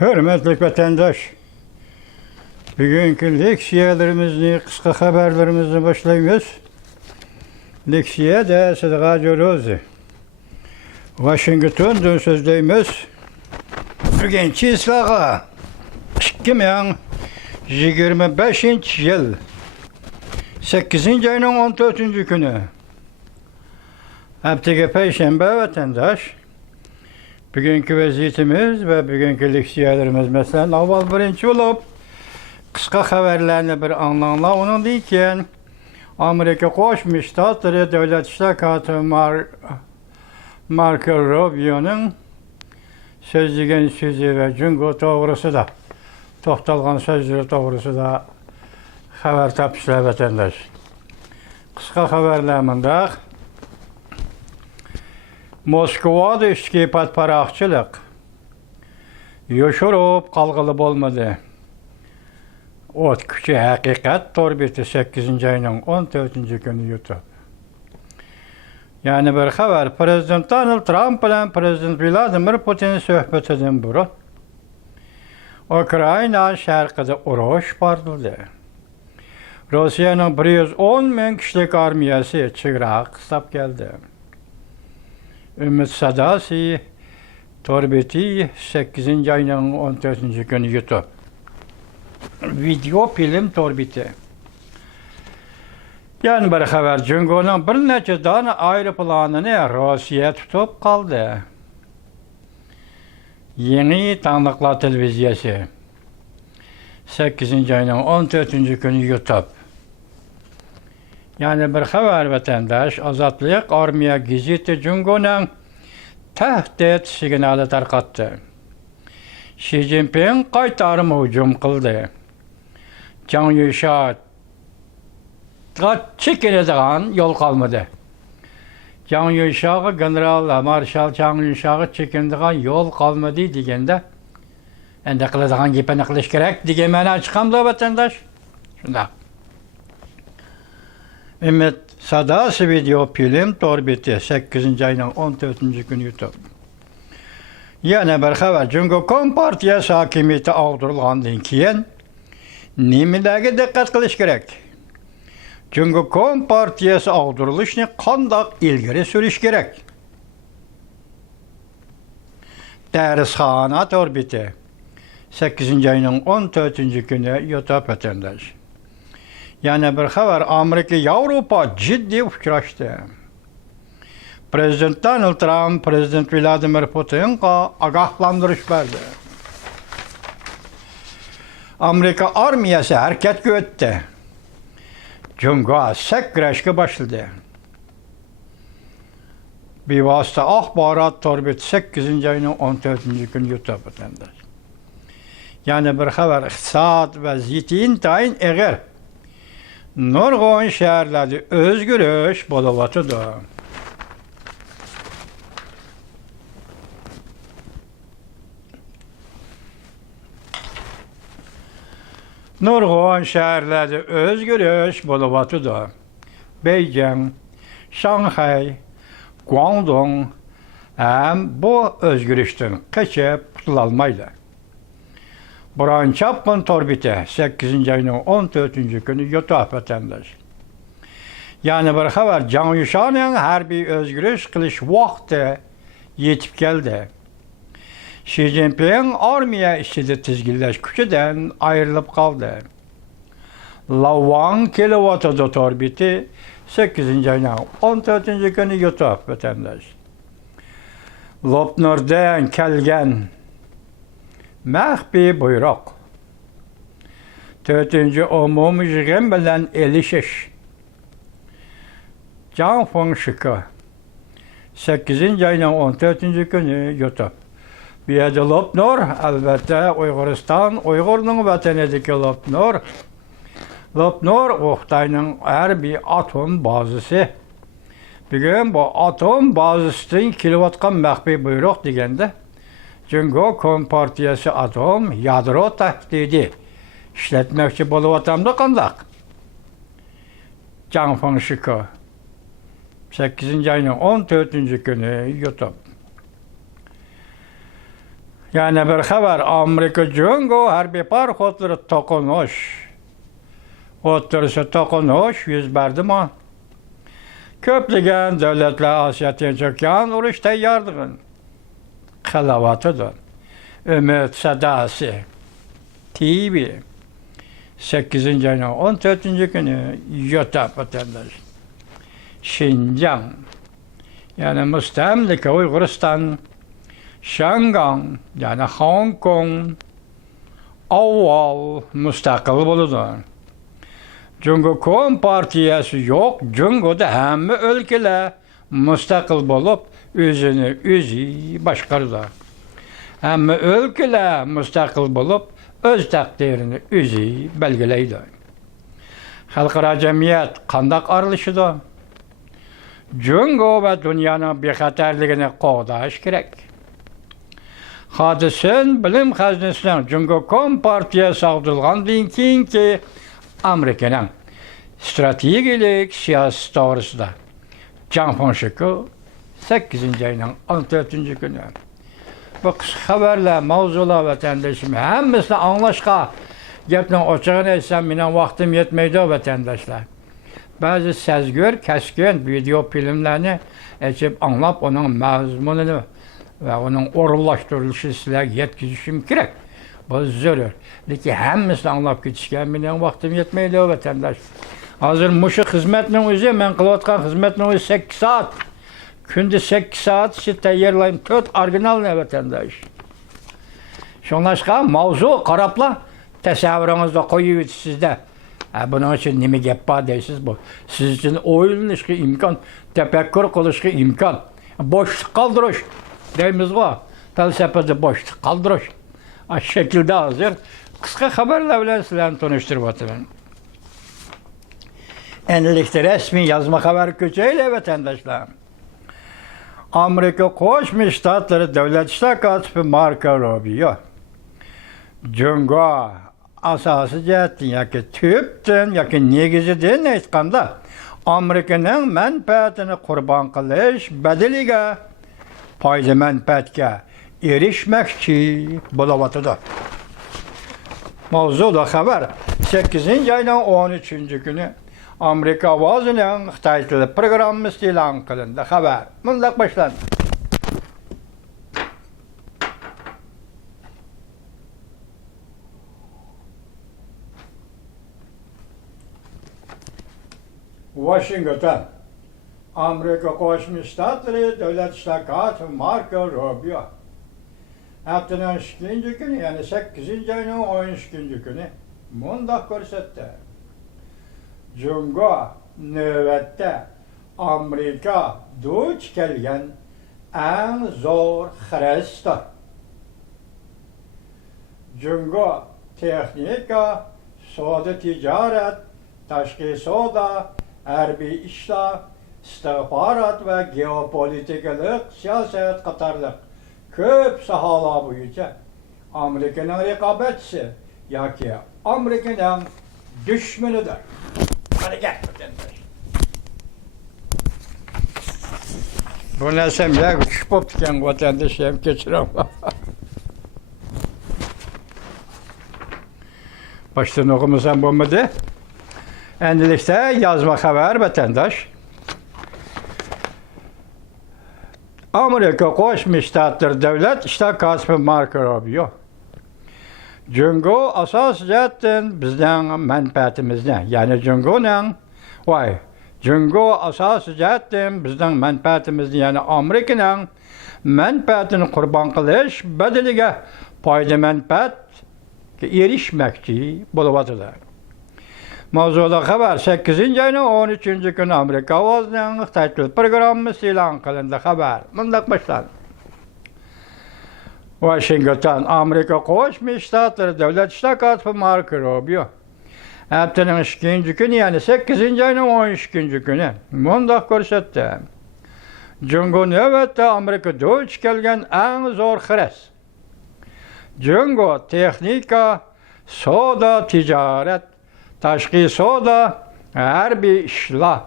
Hürmetli vatandaş, bugünkü leksiyalarımızı, kısa haberlerimizi başlayıyoruz. Leksiya da Sıdıka Colozi. Washington'dan sözleyimiz. Bugünkü islaha 2025 yıl 8. ayının 14. günü. Haftaga Perşembe vatandaş. Bugünkü vaziyetimiz ve bugünkü leksiyalarımız mesela avval birinci olup kısa haberlerini bir anlamla onun deyken Amerika Koşmuş Ştatları Devlet İştirakatı Marco Rubio'nun sözlüğün sözü ve cüngü doğrusu da toxtalğan sözlüğü doğrusu da haber tapışlar vatandaş. Kısa haberlerinde Moskova'da işkipat parakçılık yoşurup kalgılı olmadı. Ot küçü hakikat torbeti 8. ayının 14. günü YouTube. Yani bir haber Prezident Donald Trump ile Prezident Vladimir Putin'in söhbetinden buru. Ukrayna şarkıda uruş başladı. Rusya'nın 110 bin kişilik armiyası çırağı kısap geldi. Ümit Sadasi torbeti 8. ayının 14. günü YouTube. Video film torbeti. Yani bir haber Cungo'nun bir neçe tane ayrı planını Rusya tutup kaldı. Yeni Tanıklar Televizyası 8. ayının 14. günü YouTube. Yani bir haber vatandaş Azatlık Armiya Giziti Cungo'nun tehdit signali tarqatdı. Xi Jinping qaytarım hücum qildi. Can Yuşa çekinadigan yol qalmadı. Can Yuşa general marshal Can Yuşa çekinadigan yol qalmadı degende endi qiladigan gapini qilish kerak degan ma'no chiqamdi vatandaş. Shunda. Ümit Sadasi video film torbeti 8. ayının 14. günü YouTube. Yana bir haber Cungo Kompartiyasi hakimiyeti ağdırılğandan keyin nimalarga diqqat qilish kerak? Cungo Kompartiyasi ağdırılışını qandaq ilgari surish kerak? Darisxona torbeti 8. ayının 14. günü YouTube vatandaş. Yani bir haber Amerika Avrupa ciddi uchrashdi. Prezident Donald Trump, Prezident Vladimir Putin'ga agahlantirish berdi. Amerika armiyasi harakatga o'tdi. Jungo sakrashga boshladi. Bevosita axborot torbeti 8. ayının 14. günü YouTube vatandaş. Yani bir haber iqtisod vaziyati intayin ig'ir. Nurg'un shaharlarda o'zgarish bo'layotdi. Nurg'un shaharlarda o'zgarish bo'layotdi. Beijing, Shanghai, Guangdong ham bu o'zgarishdan qochib qutulolmaydi. Buran Çapkın torbeti 8. ayının 14. günü YouTube vatandaş. Yani bir haber Can Yuşa'nın harbiy o'zgarish qilish vaqti yetib keldi. Xi Jinping armiya ishida tizginlash kuchidan ayrilib qoldi. Lavan kilovatda torbeti 8. ayının 14. günü YouTube vatandaş. Lopnurdan kelgan maxfiy buyruq. 4. umumiy yig'in bilan elishish. Jan Fengshiki 8. ayının 14. günü YouTube. Bu yerda Lopnur, albatta Uyg'uriston, Uyg'urning vatanidagi Lopnur. Lopnur Xitoyning harbiy atom bazasi. Bugun bu atom bazasidan kelayotgan maxfiy buyruq deganda Cungo Kompartiyasi atom yadro tahdidi ishlatmoqchi bo'layotganda qandaq? Jan Fengshiki 8. ayının 14. günü YouTube. Yana bir xabar, Amerika Jungo harbiy parxodlari to'qinish. O'ttirsa to'qinish yuz berdimi? Köplagan davlatlar Osiyo Tinch okean urush tayyorlig'in qilyapti. Umid sadasi TV 8-ayning 14-kuni YouTube vatandaş. Şinjan, yani müstemlike Uyg'uriston, Shangang, yani Hong Kong, avval müstakil bo'ladi. Jungo Kompartiyasi yo'q, Jungoda hamma o'lkalar müstakil bo'lib, o'zini o'zi boshqaradi. Hamma o'lkalar müstakil bo'lib, o'z taqdirini o'zi belgilaydi. Xalqaro jamiyat qandoq aralashadi? Jungo va dunyoning bexatarligini qo'llash kerak. Hodisin bilim xazinasidan Jungo Kompartiyasi ag'darilgandan keyingi Amerikaning strategik siyosat to'g'risida Janfonshiki 8-ayning 14-kuni. Bu qisqa xabarlar, mavzular vatandoshim hammasini anglashga gapni ochig'ini aytsam, mening vaqtim yetmaydi vatandoshlar. Bazı sezgör, keskin video filmlerini açıp anlap onun mazmununu ve onun orullaştırılışı sizlere yetkizişim gerek. Bu zor. Lakin hemmisini anlap geçişken benim vaktim yetmeydi o vatandaş. Hazır muşu hizmetinin özü, ben kılatkan hizmetinin özü 8 saat. Günde 8 saat size tayarlayayım. 4 orijinal ne vatandaş. Şunlaşka mavzu, karapla tesavvurunuzda koyuyor sizde. Bunun için nime gap var deysiz bu. Siz için oylanışkı imkan, tefekkür kılışkı imkan. Boşluk kaldırış deyimiz var. Felsefede boşluk kaldırış. Aş şekilde hazır. Kısa haberle bilen sizlerle tanıştırıp atıyorum. Endelikte resmi yazma haber köçeyle vatandaşlar. Amerika Koşmuş Ştatları Devlet İştirakatı Marco Rubio. Jungo asası cihettin yoki tüptin yoki negizidan aytganda Amerikaning manfaatini qurbon qilish badaliga foyda manfaatga erishmoqchi bo'layotdi. Mavzuda xabar 8-ayning 13-kuni Amerika ovozining Xitoy tili programmasi e'lon qilindi. Xabar bunday boshlandi. Washington, Amerika Qo'shma Shtatlari Davlat İştirakatı Marco Rubio. Haftaning 2-kuni, yani 8-ayning 13-kuni bunday ko'rsatdi. Jungo navbatda Amerika duch kelgan eng zo'r xirasdir. Jungo texnika, savdo tijorat, tashqi savdo, harbiy ishlar, istihbarat va geopolitikalik siyosat qatorliq ko'p sohalar bo'yicha Amerikaning raqobatchisi yoki Amerikaning dushmanidir. Qani gap o'tadi. Bu narsam ya tushib qoptikan vatandosh ham kechirim. Baştan okumasam bo'lmadi. Endilikte yazma haber vatandaş. Amerika Qo'shma Shtatlar Davlat İştirakatı Marco Rubio. Jungo asos jihatdan bizning manfaatimizni, ya'ni Jungo asos jihatdan bizning manfaatimizni, ya'ni Amerikaning manfaatini qurbon qilish badaliga foyda manfaatga erishmoqchi bo'layotdi. Mavzuda xabar 8-ayning 13-kuni Amerika ovozining Xitoy tili programmasi e'lon qilindi. Xabar bunday boshlandi. Washington, Amerika Qo'shma Shtatlari Davlat İştirakatı Marco Rubio. Haftaning 2-kuni, yani 8-ayning 13-kuni bunday ko'rsatdi. Jungo navbatda Amerika duch kelgan eng zo'r xiras. Jungo texnika, savdo, tijorat, tashqi savdo, harbiy ishlar,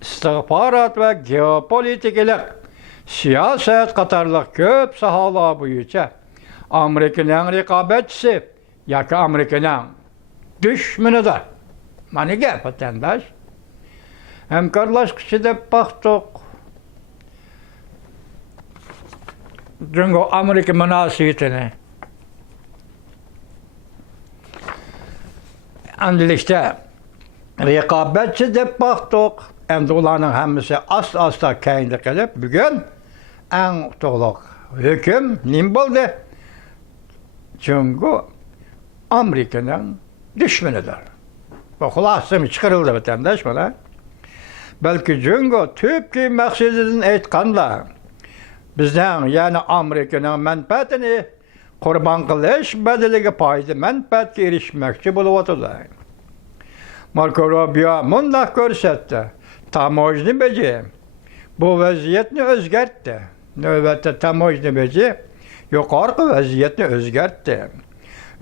istihbarat va geopolitikalik siyosat qatorliq ko'p sohalar bo'yicha Amerika'nın rekabetçisi, yoki Amerika'nın düşmanıdır. Mana gap vatandaş. Hamkorlashqichi deb baktık. Jungo Amerika münasebetini. Endilikte rekabetçi deb baktık. Endi ularning hammasi asta kayndi qilib, bugun eng to'liq hukm nim bo'ldi? Jungo Amerikaning düşmanıdır. Bu xulosa chiqarildi vatandaş mana. Belki Jungo tüpki maqsadini aytganda bizden yani Amerika'nın menfaatini kurban qilish badaliga foyda manfaatga erishmoqchi bo'lib o'tadi. Marco Rubio mundaq ko'rsatdi. Tamojni beji bu vaziyatni o'zgartdi. Navbatda tamojni beji yuqorqi vaziyatni o'zgartdi.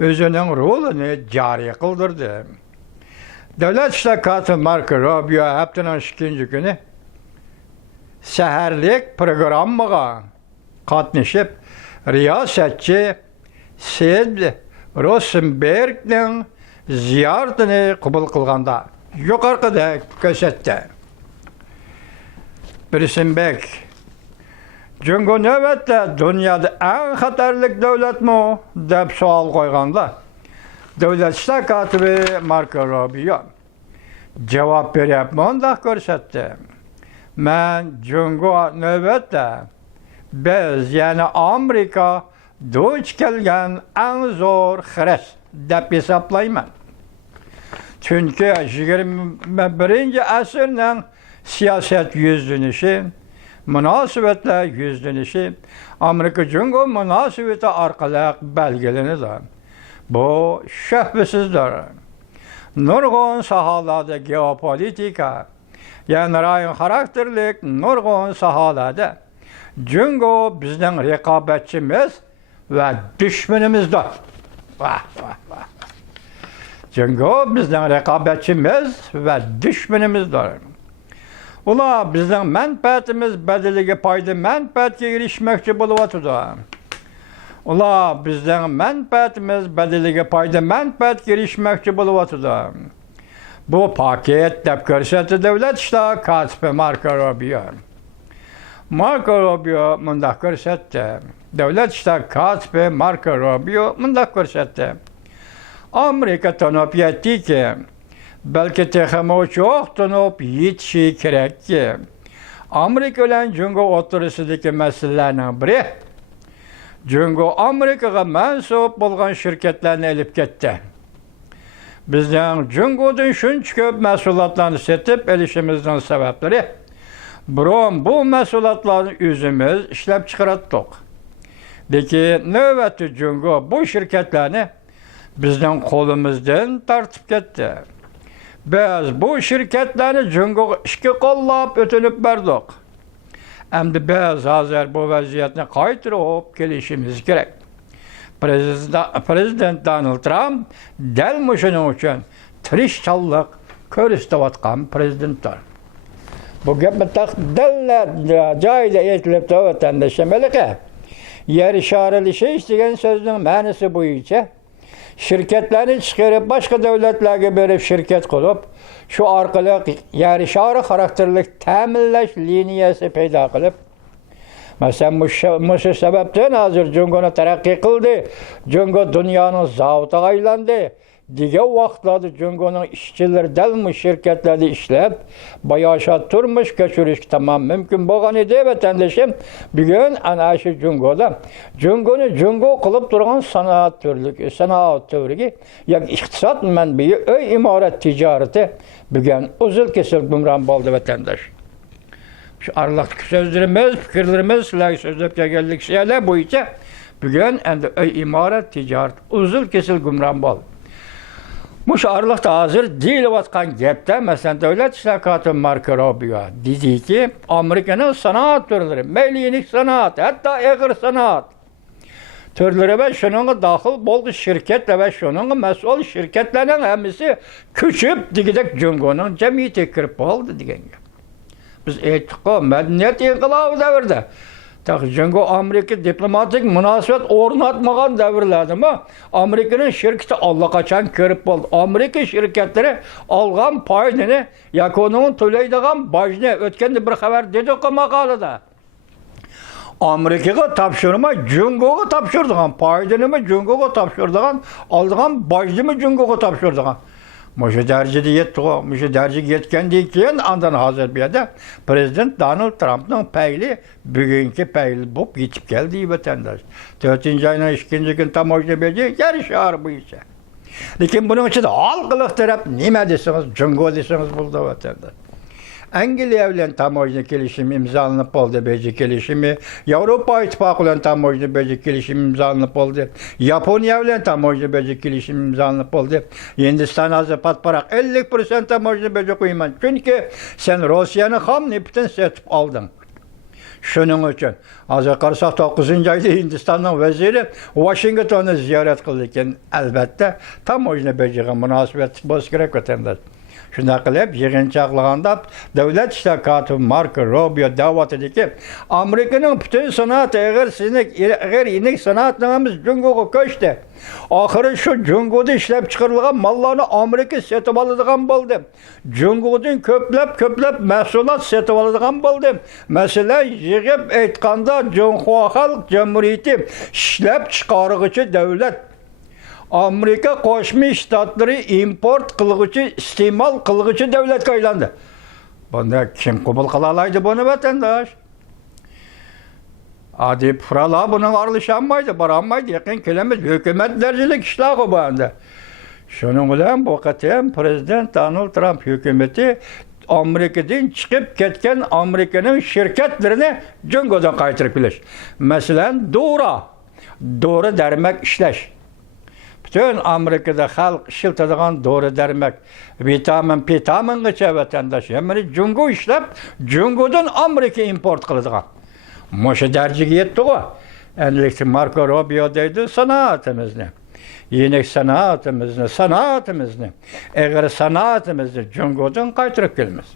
O'zining rolini joriy qildirdi. Davlat ishlar katibi Marco Rubio haftaning 2 kuni saharlik programmaga qatnashib, riyosatchi Sid Rosenbergning ziyoratini qabul qilganda yuqorida ko'rsatdi. Rosenberg Jungo navbatda dunyoda eng xatarli davlatmi deb savol qo'yganda davlat ishlar katibi Marco Rubio javob beryapti, undaq ko'rsatdi. Men Jungo navbatda biz yani Amerika duch kelgan eng zo'r xiris deb hisoblayman. Chunki 21-asrning siyosat yuzlanishi, munosabatlar yuzlanishi Amerika Jungo munosabati orqali belgilanadi. Bu shubhasizdir. Nurg'un sohalarda geopolitika, yani rayon xarakterlik nurg'un sohalarda Jungo bizning raqobatchimiz va dushmanimizdir. Vah. Jungo bizning raqobatchimiz va dushmanimizdir. Ular bizning manfaatimiz badaliga foyda manfaatga erishmoqchi bo'lyapti. Ular bizning manfaatimiz badaliga foyda manfaatga erishmoqchi bo'lyapti. Bu paket deb ko'rsatdi davlat ishlar katibi Marco Rubio. Marco Rubio mundaq ko'rsatdi. Davlat ishlar katibi Marco Rubio mundaq ko'rsatdi. Amerika tanib yetdiki, balki texmo cho'q tanib yetishi kerakki, Amerika bilan Jungo o'rtasidagi masalalarning biri Jungo Amerikaga mansub bo'lgan shirkatlarni olib ketdi. Bizning Jungodan shuncha ko'p mahsulotlarni setib olishimizning sabablari biron bu mahsulotlarni o'zimiz ishlab chiqardik. Lekin navbatda Jungo bu shirkatlarni bizning qo'limizdan tortib ketdi. Biz bu shirkatlarni Jungoga ishga qo'llab o'tinib berdik. Endi biz hozir bu vaziyatni qaytarib kelishimiz kerak. Prezident Donald Trump dal shuning uchun tirishchanlik ko'rsatayotgan prezidentdir. Bu gapni taqdirlar joyida aytilib vatandoshlarga yer sharilishi degan so'zning ma'nosi bo'yicha shirkatlarni chiqarib boshqa davlatlarga berib shirkat qilib, shu orqali yer shari xarakterli ta'minlash liniyasi paydo qilib, masalan, shu sababdan hozir Jungoni taraqqiy qildi, Jungo dunyoning zavqiga aylandi. Degan vaqtlarda Jungoning ishchilari dalmi shirkatlarda ishlab, bayoshat turmush kechirish tamom mumkin bo'lgan edi vatandoshim. Bugun ana shu Jungoni Jungo qilib turgan sanoat turligi, yoki iqtisod manbai, uy imorat tijorati bugun uzil kesil gumron bo'ldi vatandosh. Shu araliqdagi so'zlarimiz, fikrlarimiz, sizlarga so'zlab kelganlik şeyler bo'yicha bugun endi uy imorat tijorat uzil kesil gumron bo'ldi. Mush aralıqda hazır deyilayotgan gapda, masalan, davlat ishlar katibi Marco Rubio dediki, Amerikanın sanoat turlari, maylilik sanoat, hatto eg'ir sanoat turlari va shuningga daxil bo'lgan shirkatlar va shuningga mas'ul shirkatlarning hammasi ko'chib degidek Jungoning jamiyatiga kirib qoldi degan gap. Biz aytdik, madaniyat inqilobi davrida Jungo Amerika diplomatik münasebet ornatmagan devirlerde mi? Amerika'nın şirketi allakaçan körüp oldu. Amerika şirketleri algan paydını, yakonunun töleydiğen bajını ötkende bir haber dedik o makalada. Amerika'ya tapşırma, Jungo'ya tapşırdığın, paydını mı Jungo'ya tapşırdığın, aldığın bajını mı Jungo'ya tapşırdığın. Muşu dercide yetti o. Muşu dercide yetkendiği keyin andan hazır bir yerde Prezident Donald Trump'ın peyli bugünkü peyli bulup yetip geldi vatandaş. 4. ayının 2. gün tam hoşuna beci yarışar bu işe. Lakin bunun için de halkılık taraf nime deseniz, Jungo deseniz buldu vatandaş. Angliya bilen tamoyna kelişimi imzalanıp oldu beci kelişimi. Avrupa İttifakı bilen tamoyna beci kelişimi imzalanıp oldu. Japonya bilen tamoyna beci kelişimi imzalanıp oldu. Hindistan azı patparak 50% tamoyna beci koyman. Çünkü sen Rusya'nın ham neftin setip aldın. Şunun için azı qarsak 9. ayda Hindistan'ın veziri Washington'u ziyaret kılırken elbette tamoyna beci'ye münasebet boz gerek vatandaş. Şuna qilib yig'inchoqlaganda davlat ishlar kotibi Marco Rubio da'vat etdi ki Amerikaning butun sanoat agar inik sanoatimiz Jungo'ga ko'chdi. Oxiri shu Jungo'da ishlab chiqarilgan mallarni Amerika sotib oladigan bo'ldi. Jungo'dan ko'plab mahsulot sotib oladigan bo'ldi. Masalan, yig'ib aytganda Jungo Xalq Jamhuriyati ishlab chiqaruvchi davlat Amerika Qo'shma Shtatlari import qilg'uchi, iste'mol qilg'uchi davlatga aylandi. Bunda kim qabul qila oladi buni vatandosh? Adi fuqarolar buni aralashmaydi, borolmaydi, yaqin kelamiz hukumat darajalik ishlar bu endi. Shuning bilan bu qatam Prezident Donald Trump hukumati Amerikadan chiqib ketgan Amerikaning shirkatlarini Jungo'dan qaytarib kelish. Masalan, dori darmak ishlash. Bütün Amerika'da halk işiltadigan dori dermek, vitamin vatandaş. Yani Jungo işlep, Jungo'dan Amerika import kıladigan. Moşa derciga yetdi o. Endilikle Marco Rubio deydi sanatimizni. Yenik sanatimizni. Eğer sanatimizni Jungo'dan qaytarıp kelmez.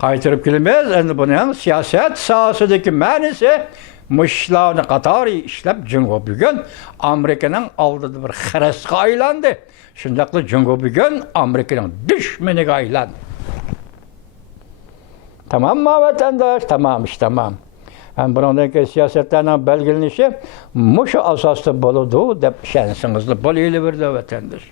Qaytarıp kelmez, endi bunun siyaset sahasındaki manisi Muşlarını qatar işlep Jungo bugün Amerika'nın aldığı bir xarasqa aylandı. Şundaqla Jungo bugün Amerika'nın düşmeniga aylandı. Tamam mı vatandaş? Tamam iş tamam. Hem bundan siyasetlerinin belgelenişi muşu asaslı boludu dep şansınızlı boluyla verdi vatandaş.